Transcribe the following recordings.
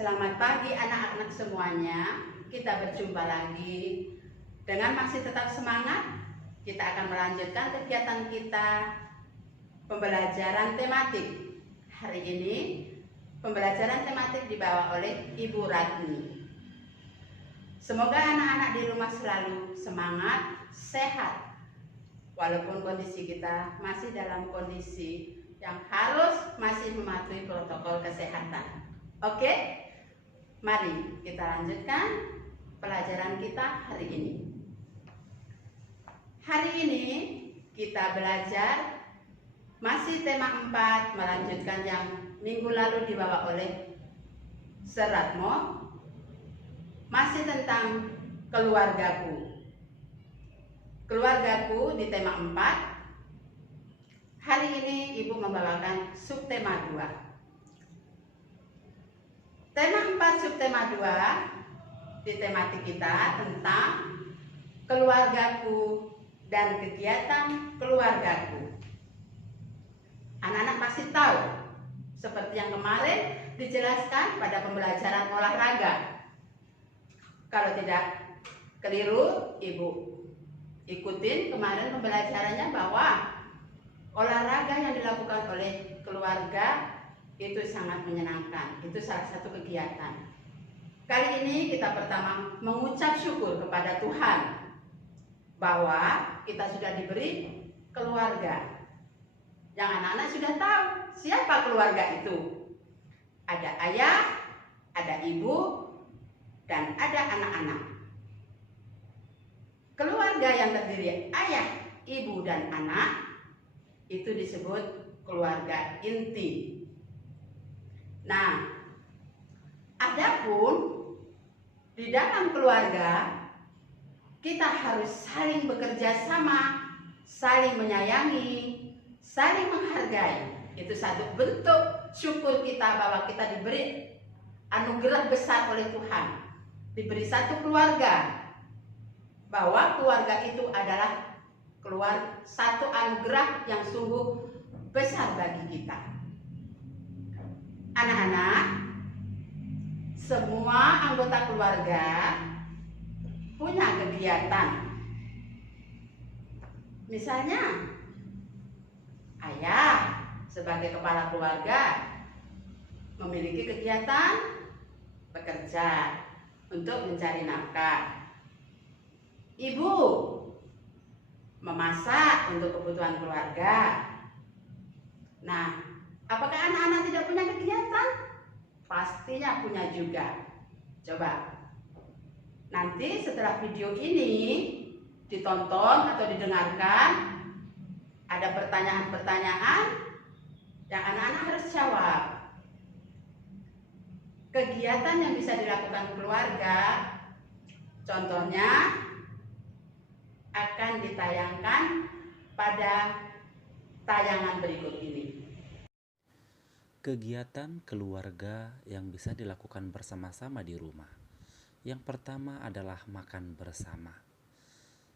Selamat pagi anak-anak semuanya. Kita berjumpa lagi. Dengan masih tetap semangat, kita akan melanjutkan kegiatan kita pembelajaran tematik. Hari ini pembelajaran tematik dibawa oleh Ibu Ratni. Semoga anak-anak di rumah selalu semangat, sehat. Walaupun kondisi kita masih dalam kondisi yang harus masih mematuhi protokol kesehatan. Oke, mari kita lanjutkan pelajaran kita hari ini. Hari ini kita belajar masih tema 4, melanjutkan yang minggu lalu dibawa oleh Seratmo, masih tentang keluargaku. Keluargaku di tema 4. Hari ini Ibu membawakan subtema 2. Tema 4 subtema 2 di tematik kita tentang keluargaku dan kegiatan keluargaku. Anak-anak pasti tahu, seperti yang kemarin dijelaskan pada pembelajaran olahraga. Kalau tidak keliru, Ibu ikutin kemarin pembelajarannya bahwa olahraga yang dilakukan oleh keluarga itu sangat menyenangkan. Itu salah satu kegiatan. Kali ini kita pertama mengucap syukur kepada Tuhan bahwa kita sudah diberi keluarga. Yang anak-anak sudah tahu siapa keluarga itu. Ada ayah, ada ibu, dan ada anak-anak. Keluarga yang terdiri ayah, ibu, dan anak itu disebut keluarga inti. Nah, adapun di dalam keluarga kita harus saling bekerja sama, saling menyayangi, saling menghargai. Itu satu bentuk syukur kita bahwa kita diberi anugerah besar oleh Tuhan. Diberi satu keluarga. Bahwa keluarga itu adalah satu anugerah yang sungguh besar bagi kita. Anak-anak, semua anggota keluarga punya kegiatan. Misalnya, ayah sebagai kepala keluarga memiliki kegiatan bekerja untuk mencari nafkah. Ibu memasak untuk kebutuhan keluarga. Nah, apakah anak-anak tidak punya kegiatan? Pastinya punya juga. Coba nanti setelah video ini ditonton atau didengarkan, ada pertanyaan-pertanyaan yang anak-anak harus jawab. Kegiatan yang bisa dilakukan keluarga, contohnya akan ditayangkan pada tayangan berikut ini. Kegiatan keluarga yang bisa dilakukan bersama-sama di rumah. Yang pertama adalah makan bersama.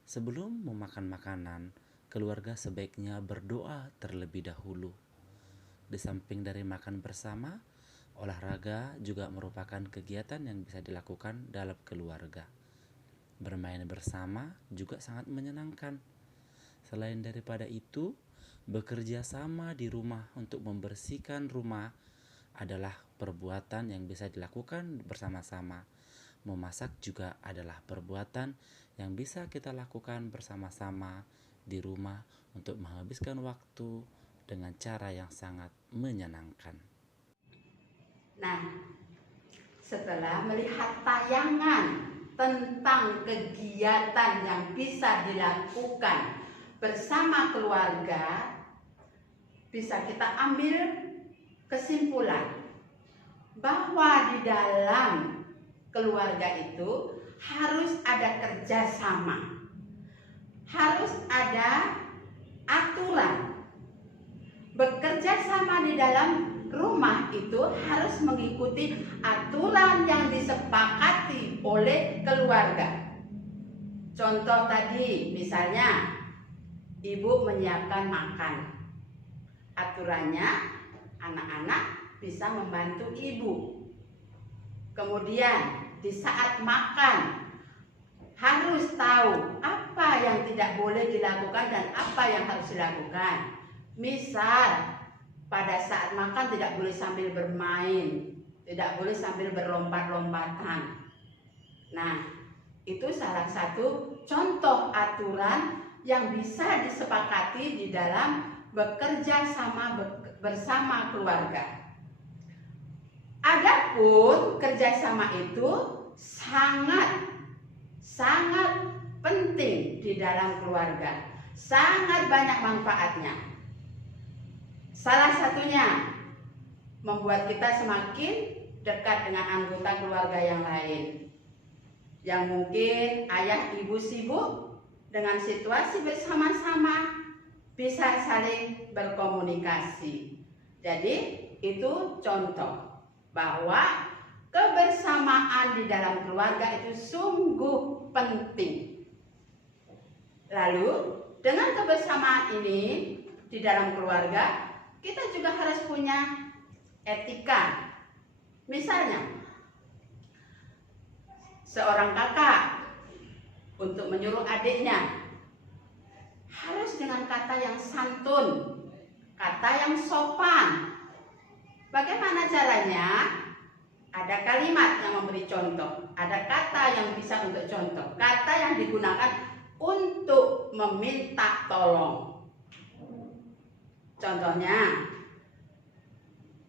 Sebelum memakan makanan, keluarga sebaiknya berdoa terlebih dahulu. Di samping dari makan bersama, olahraga juga merupakan kegiatan yang bisa dilakukan dalam keluarga. Bermain bersama juga sangat menyenangkan. Selain daripada itu, bekerja sama di rumah untuk membersihkan rumah adalah perbuatan yang bisa dilakukan bersama-sama. Memasak juga adalah perbuatan yang bisa kita lakukan bersama-sama di rumah untuk menghabiskan waktu dengan cara yang sangat menyenangkan. Nah, setelah melihat tayangan tentang kegiatan yang bisa dilakukan bersama keluarga, bisa kita ambil kesimpulan bahwa di dalam keluarga itu harus ada kerjasama, harus ada aturan. Bekerja sama di dalam rumah itu harus mengikuti aturan yang disepakati oleh keluarga. Contoh tadi, misalnya ibu menyiapkan makan. Aturannya anak-anak bisa membantu ibu. Kemudian di saat makan harus tahu apa yang tidak boleh dilakukan dan apa yang harus dilakukan. Misal pada saat makan tidak boleh sambil bermain, tidak boleh sambil berlompat-lompatan. Nah, itu salah satu contoh aturan yang bisa disepakati di dalam bekerja sama bersama keluarga. Adapun kerjasama itu sangat penting di dalam keluarga, sangat banyak manfaatnya. Salah satunya membuat kita semakin dekat dengan anggota keluarga yang lain, yang mungkin ayah ibu sibuk dengan situasi bersama-sama, bisa saling berkomunikasi. Jadi itu contoh bahwa kebersamaan di dalam keluarga itu sungguh penting. Lalu dengan kebersamaan ini di dalam keluarga, kita juga harus punya etika. Misalnya, seorang kakak untuk menyuruh adiknya harus dengan kata yang santun, kata yang sopan. Bagaimana caranya? Ada kalimat yang memberi contoh, ada kata yang bisa untuk contoh, kata yang digunakan untuk meminta tolong. Contohnya,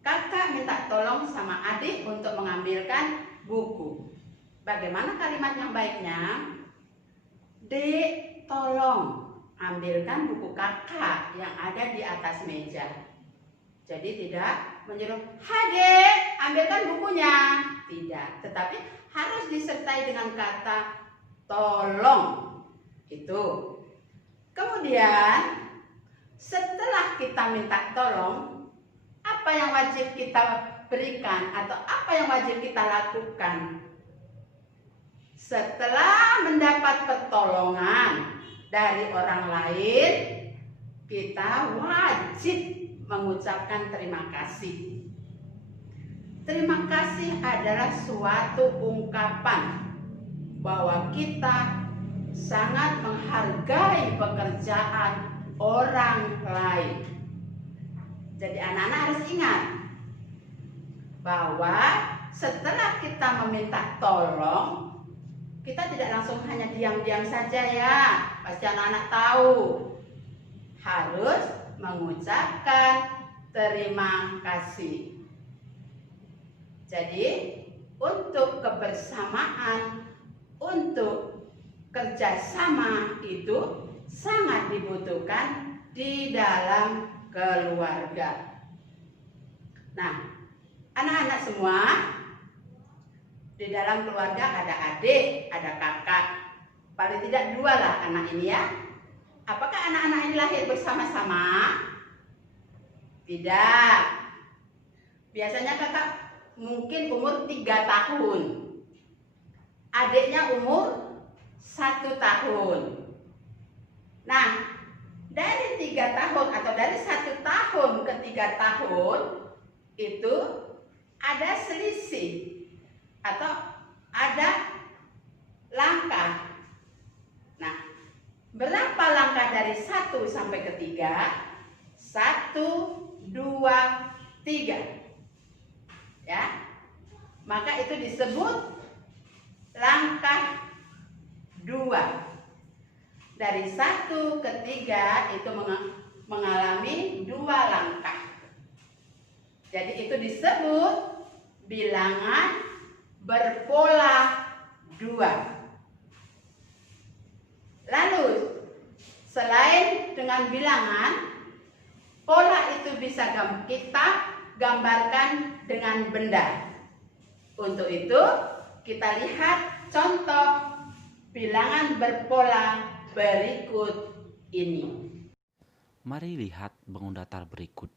kakak minta tolong sama adik untuk mengambilkan buku. Bagaimana kalimat yang baiknya? Dek, tolong ambilkan buku kakak yang ada di atas meja. Jadi tidak menyuruh, "Hade, ambilkan bukunya." Tidak, tetapi harus disertai dengan kata tolong. Itu. Kemudian setelah kita minta tolong, apa yang wajib kita berikan atau apa yang wajib kita lakukan? Setelah mendapat pertolongan dari orang lain, kita wajib mengucapkan terima kasih. Terima kasih adalah suatu ungkapan bahwa kita sangat menghargai pekerjaan orang lain. Jadi anak-anak harus ingat bahwa setelah kita meminta tolong, kita tidak langsung hanya diam-diam saja ya. Pasti anak-anak tahu harus mengucapkan terima kasih. Jadi untuk kebersamaan, untuk kerjasama itu sangat dibutuhkan di dalam keluarga. Nah, anak-anak semua, di dalam keluarga ada adik, ada kakak. Paling tidak 2 lah anak ini ya. Apakah anak-anak ini lahir bersama-sama? Tidak. Biasanya kakak mungkin umur 3 tahun. Adiknya umur 1 tahun. Nah, dari 3 tahun atau dari 1 tahun ke 3 tahun itu ada selisih atau ada langkah. Nah, berapa langkah dari 1 sampai ke 3? 1, 2, 3. Ya. Maka itu disebut langkah 2. Dari 1 ke 3 itu mengalami 2 langkah. Jadi itu disebut bilangan berpola 2. Lalu selain dengan bilangan, pola itu bisa kita gambarkan dengan benda. Untuk itu kita lihat contoh bilangan berpola berikut ini. Mari lihat bangun datar berikut.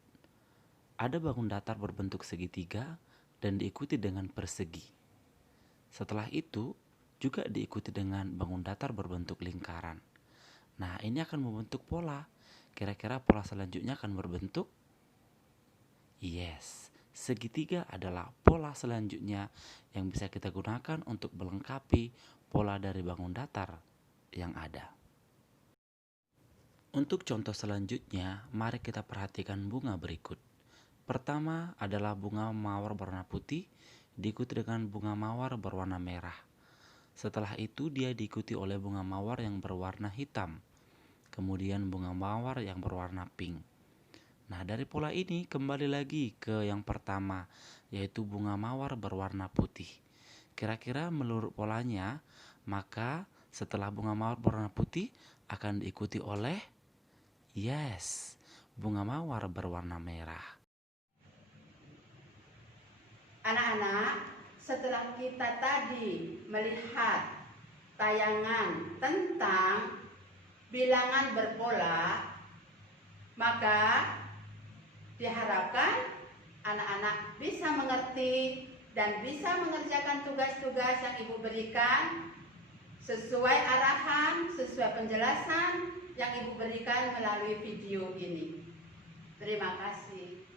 Ada bangun datar berbentuk segitiga dan diikuti dengan persegi. Setelah itu juga diikuti dengan bangun datar berbentuk lingkaran. Nah, ini akan membentuk pola. Kira-kira pola selanjutnya akan berbentuk? Yes, Segitiga adalah pola selanjutnya yang bisa kita gunakan untuk melengkapi pola dari bangun datar yang ada. Untuk contoh selanjutnya, mari kita perhatikan bunga berikut. Pertama adalah bunga mawar berwarna putih, diikuti dengan bunga mawar berwarna merah. Setelah itu dia diikuti oleh bunga mawar yang berwarna hitam, kemudian bunga mawar yang berwarna pink. Nah, dari pola ini kembali lagi ke yang pertama, yaitu bunga mawar berwarna putih. Kira-kira menurut polanya, maka setelah bunga mawar berwarna putih akan diikuti oleh bunga mawar berwarna merah. Anak-anak, setelah kita tadi melihat tayangan tentang bilangan berpola, maka diharapkan anak-anak bisa mengerti dan bisa mengerjakan tugas-tugas yang Ibu berikan sesuai arahan, sesuai penjelasan yang Ibu berikan melalui video ini. Terima kasih.